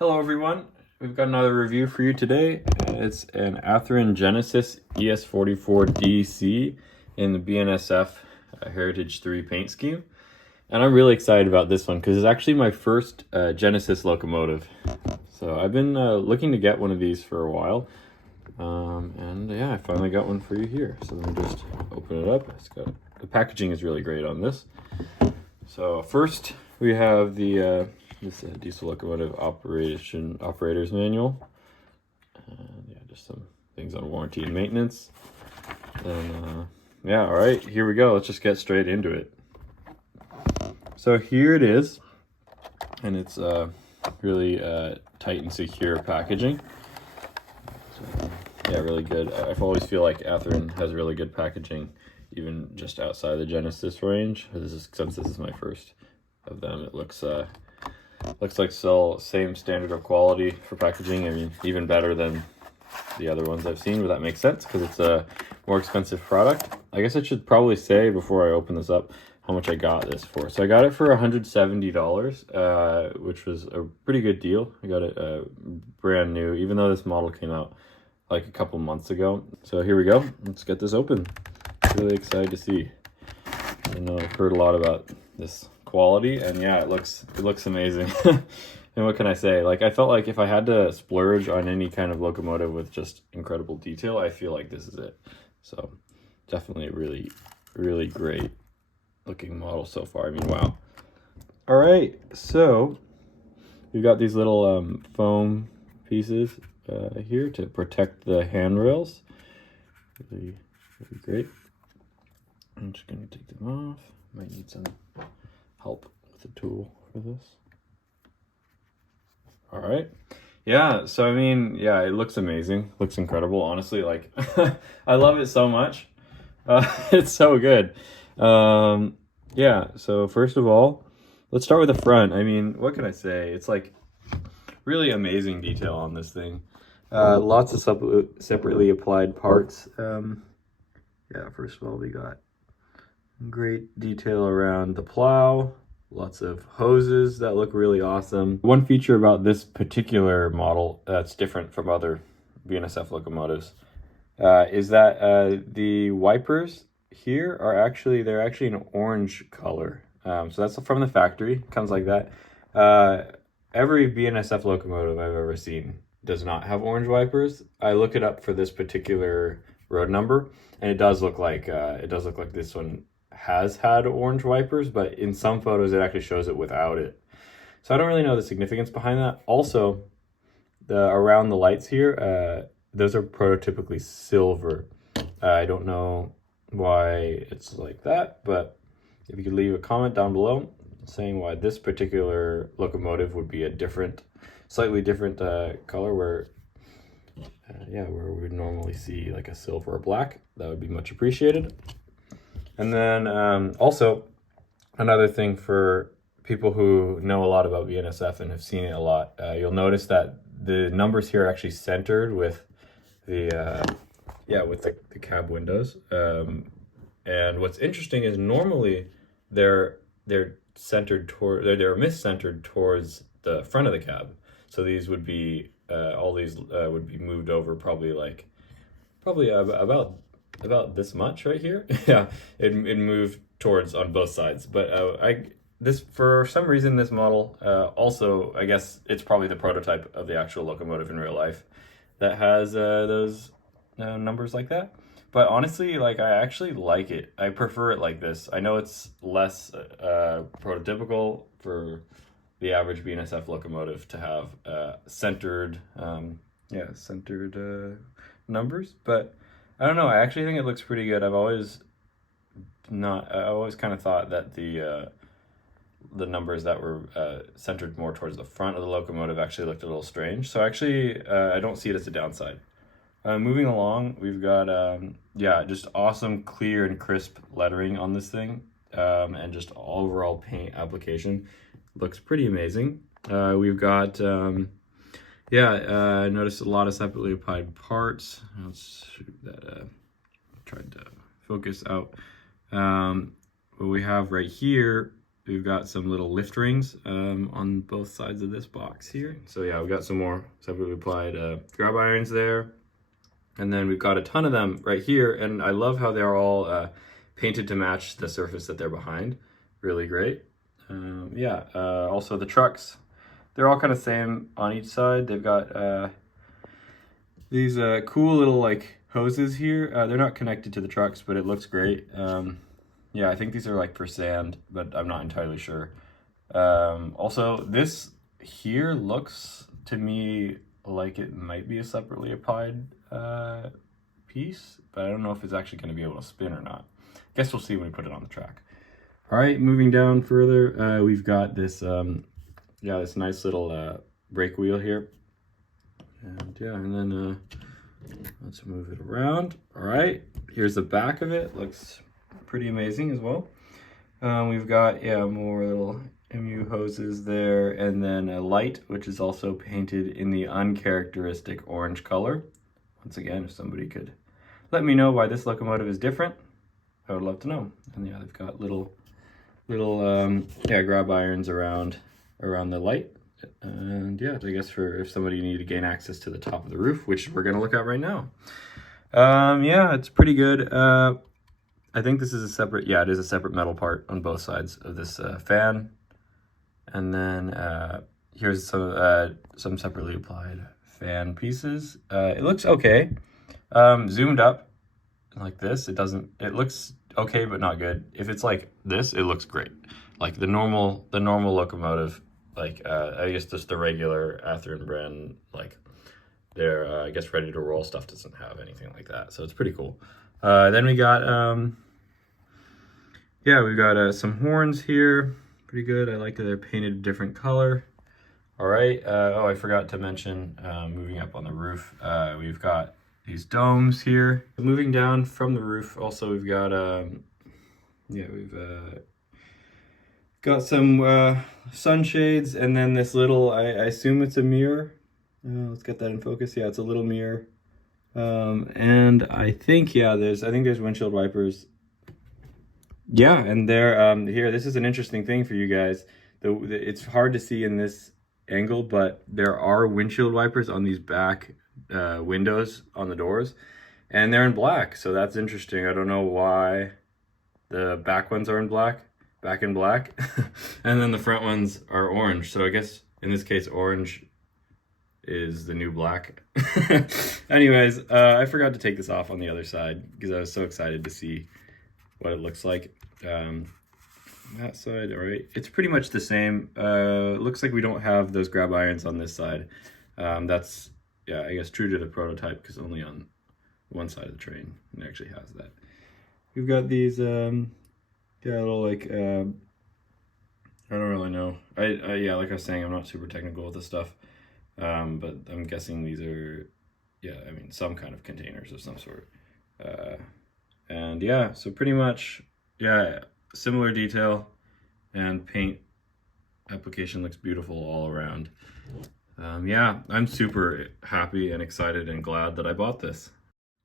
Hello everyone, we've got another review for you today. It's an Athearn Genesis ES44DC in the BNSF Heritage 3 paint scheme. And I'm really excited about this one because it's actually my first Genesis locomotive. So I've been looking to get one of these for a while. And yeah, I finally got one for you here. So let me just open it up. The packaging is really great on this. So first we have the this diesel locomotive operator's manual. Yeah, just some things on warranty and maintenance. And yeah, all right, here we go. Let's just get straight into it. So here it is, and it's really tight and secure packaging. So, yeah, really good. I always feel like Athearn has really good packaging, even just outside the Genesis range. Since this is my first of them, it looks like same standard of quality for packaging. I mean, even better than the other ones I've seen, but that makes sense because it's a more expensive product. I guess I should probably say before I open this up how much I got this for. So I got it for $170, which was a pretty good deal. I got it brand new, even though this model came out like a couple months ago. So here we go. Let's get this open. Really excited to see. I know I've heard a lot about this quality, and yeah, it looks amazing. And what can I say? Like, I felt like if I had to splurge on any kind of locomotive with just incredible detail, I feel like this is it. So definitely really, really great looking model so far. I mean, wow. All right, so we've got these little foam pieces here to protect the handrails. Really, really great. I'm just gonna take them off. Might need some help with a tool for this. All right. Yeah, so I mean, yeah, it looks amazing. Looks incredible, honestly. Like, I love it so much. It's so good. Yeah, so first of all, let's start with the front. I mean, what can I say? It's like really amazing detail on this thing. Lots of separately applied parts. Yeah, first of all, we got great detail around the plow. Lots of hoses that look really awesome. One feature about this particular model that's different from other BNSF locomotives is that the wipers here are actually an orange color. So that's from the factory. It comes like that. Every BNSF locomotive I've ever seen does not have orange wipers. I look it up for this particular road number, and it does look like this one has had orange wipers, but in some photos it actually shows it without it. So I don't really know the significance behind that. Also, around the lights here, those are prototypically silver. I don't know why it's like that, but if you could leave a comment down below saying why this particular locomotive would be a slightly different color, where where we would normally see like a silver or black, that would be much appreciated. And then also, another thing for people who know a lot about BNSF and have seen it a lot, you'll notice that the numbers here are actually centered with the cab windows. And what's interesting is normally they're centered they're miscentered towards the front of the cab. So these would be all these would be moved over probably about this much right here. Yeah, it moved towards on both sides, but for some reason this model also, I guess it's probably the prototype of the actual locomotive in real life that has those numbers like that. But honestly, like, I actually like it. I prefer it like this. I know it's less prototypical for the average BNSF locomotive to have centered numbers, but I don't know. I actually think it looks pretty good. I always kind of thought that the numbers that were centered more towards the front of the locomotive actually looked a little strange. So actually, I don't see it as a downside. Moving along, we've got just awesome, clear and crisp lettering on this thing, and just overall paint application looks pretty amazing. We've got I noticed a lot of separately applied parts. Let's shoot that. Tried to focus out. What we have right here we've got some little lift rings on both sides of this box here. So yeah, we've got some more separately applied grab irons there. And then we've got a ton of them right here, and I love how they're all painted to match the surface that they're behind. Really great. Also the trucks, they're all kind of same on each side. They've got these cool little like hoses here. They're not connected to the trucks, but it looks great. Yeah, I think these are like for sand, but I'm not entirely sure. Also, this here looks to me like it might be a separately applied piece, but I don't know if it's actually going to be able to spin or not. Guess we'll see when we put it on the track. All right, moving down further, we've got this this nice little brake wheel here, and then let's move it around. All right, here's the back of it. Looks pretty amazing as well. We've got more little MU hoses there, and then a light which is also painted in the uncharacteristic orange color. Once again, if somebody could let me know why this locomotive is different, I would love to know. And yeah, they've got little grab irons around the light. And yeah, I guess for if somebody needed to gain access to the top of the roof, which we're gonna look at right now. Yeah, it's pretty good. I think this is a separate, it is a separate metal part on both sides of this fan. And then here's some separately applied fan pieces. It looks okay. Zoomed up like this, it looks okay, but not good. If it's like this, it looks great. Like the normal locomotive, like I guess just the regular Athearn brand, like their I guess ready to roll stuff doesn't have anything like that. So it's pretty cool. Then we got we've got some horns here. Pretty good. I like that they're painted a different color. All right. I forgot to mention, moving up on the roof, we've got these domes here. Moving down from the roof, also we've got got some sunshades, and then this little, I assume it's a mirror. Let's get that in focus. Yeah, it's a little mirror. And I think there's windshield wipers. Yeah, and they're here. This is an interesting thing for you guys. It's hard to see in this angle, but there are windshield wipers on these back windows on the doors, and they're in black. So that's interesting. I don't know why the back ones are in black, and then the front ones are orange. So I guess in this case, orange is the new black. Anyways, I forgot to take this off on the other side because I was so excited to see what it looks like. That side, all right, it's pretty much the same. Looks like we don't have those grab irons on this side. That's, I guess true to the prototype, because only on one side of the train it actually has that. We've got these little like I don't really know. Like I was saying, I'm not super technical with this stuff, but I'm guessing these are some kind of containers of some sort. And yeah, so pretty much, similar detail, and paint application looks beautiful all around. I'm super happy and excited and glad that I bought this.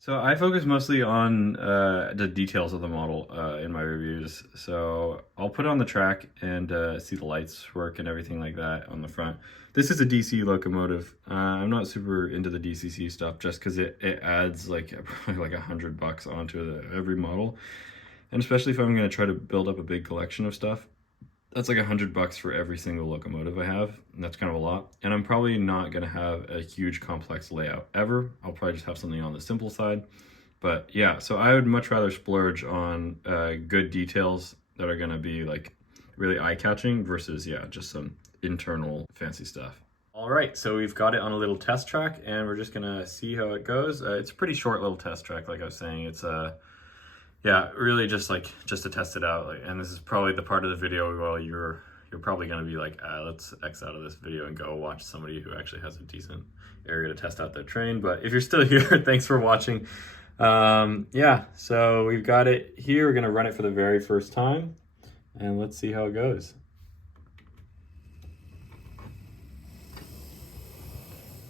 So I focus mostly on the details of the model in my reviews. So I'll put it on the track and see the lights work and everything like that on the front. This is a DC locomotive. I'm not super into the DCC stuff just because it adds probably like $100 onto every model. And especially if I'm going to try to build up a big collection of stuff, that's like $100 for every single locomotive I have, and that's kind of a lot. And I'm probably not going to have a huge complex layout ever. I'll probably just have something on the simple side. But yeah, so I would much rather splurge on good details that are going to be like really eye-catching versus just some internal fancy stuff. All right, so we've got it on a little test track, and we're just gonna see how it goes. It's a pretty short little test track, like I was saying. It's really just to test it out. And this is probably the part of the video where you're probably gonna be like, let's X out of this video and go watch somebody who actually has a decent area to test out their train. But if you're still here, thanks for watching. So we've got it here. We're gonna run it for the very first time, and let's see how it goes.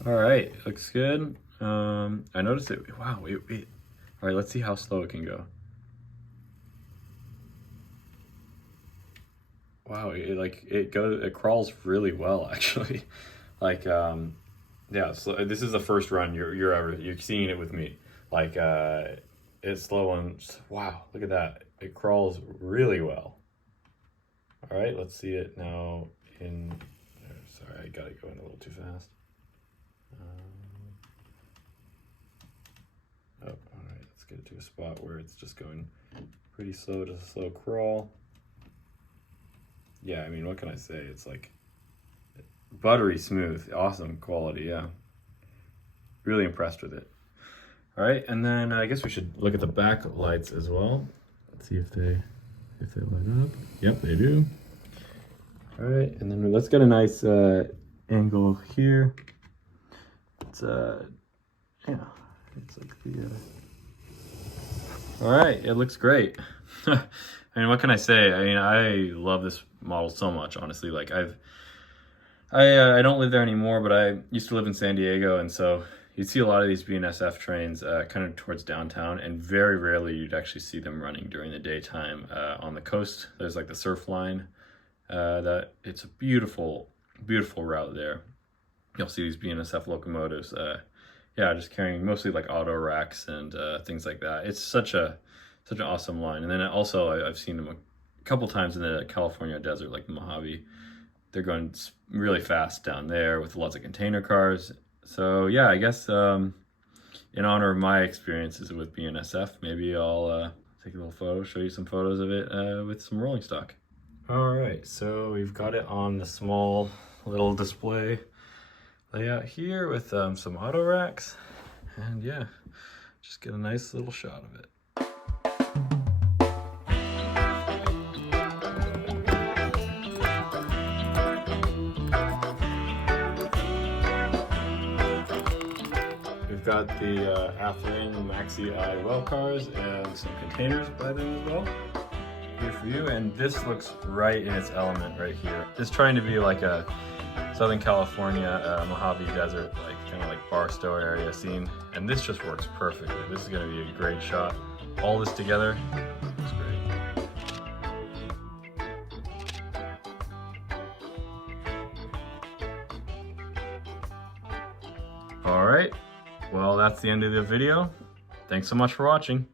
All right, looks good. I noticed it. Wow, wait. All right, let's see how slow it can go. wow, it crawls really well actually. Like, yeah, so this is the first run you're seeing it with me. Like, it's slow and wow, look at that. It crawls really well. All right, let's see it now in, sorry, I gotta go in a little too fast. Oh, all right, let's get it to a spot where it's just going pretty slow to slow crawl. Yeah, I mean, what can I say? It's like buttery smooth, awesome quality, yeah. Really impressed with it. All right, and then I guess we should look at the back lights as well. Let's see if they light up. Yep, they do. All right, and then let's get a nice angle here. It's yeah, it's like the. All right, it looks great. I mean, what can I say? I mean, I love this model so much, honestly. Like I don't live there anymore, but I used to live in San Diego, and so you'd see a lot of these BNSF trains kind of towards downtown, and very rarely you'd actually see them running during the daytime on the coast. There's like the surf line. That it's a beautiful, beautiful route there. You'll see these BNSF locomotives. Yeah, just carrying mostly like auto racks and things like that. It's such an awesome line. And then also I've seen them a couple times in the California desert, like the Mojave. They're going really fast down there with lots of container cars. So yeah, I guess in honor of my experiences with BNSF, maybe I'll take a little photo, show you some photos of it with some rolling stock. All right, so we've got it on the small little display layout here with some auto racks, and yeah, just get a nice little shot of it. We've got the Athearn Maxi I well cars and some containers by them as well. Here for you, and this looks right in its element right here. It's trying to be like a Southern California Mojave Desert, like kind of like Barstow area scene, and this just works perfectly. This is going to be a great shot. All this together looks great. All right, well, that's the end of the video. Thanks so much for watching.